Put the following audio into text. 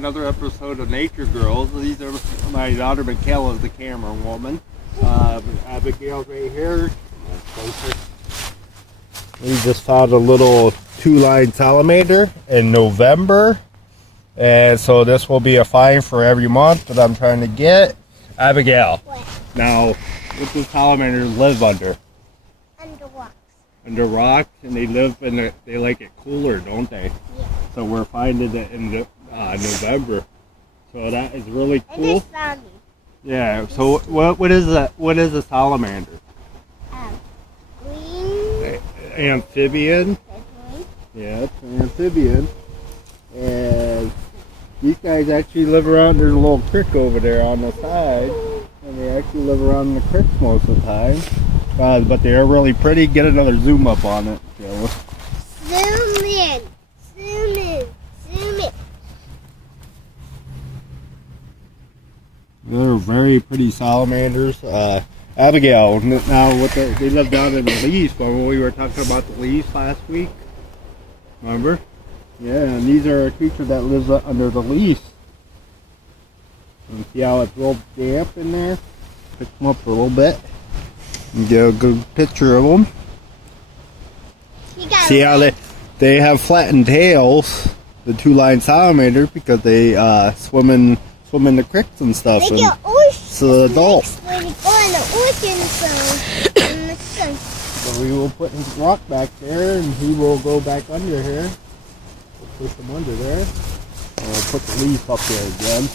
Another episode of Nature Girls. These are my daughter Michaela is the camera woman. Abigail's right here. We just found a little 2-line salamander in November. And so this will be a find for every month that I'm trying to get. Abigail. What? Now, what do salamanders live under? Under rocks. Under rocks, and they live in they like it cooler, don't they? Yeah. So we're finding it in November. So that is really I just cool. found it. Yeah. So what is that? What is a salamander? Green. Amphibian. Green. Yeah, it's an amphibian. And these guys actually live around. There's a little creek over there on the side, and they actually live around the creeks most of the time. But they are really pretty. Get another zoom up on it, Joe. Zoom in. Zoom in. Zoom in. They're very pretty salamanders. Abigail, now they live down in the leaves. When we were talking about the leaves last week, remember? Yeah, and these are a creature that lives under the leaves. And see how it's real damp in there? Pick them up a little bit and get a good picture of them. See how they have flattened tails, the 2-line salamander, because they swim in the creeks and stuff. They get oysters. So adults. When you go in the ocean, in the sun. So we will put his rock back there, and he will go back under here. We'll push him under there. And we'll put the leaf up there again.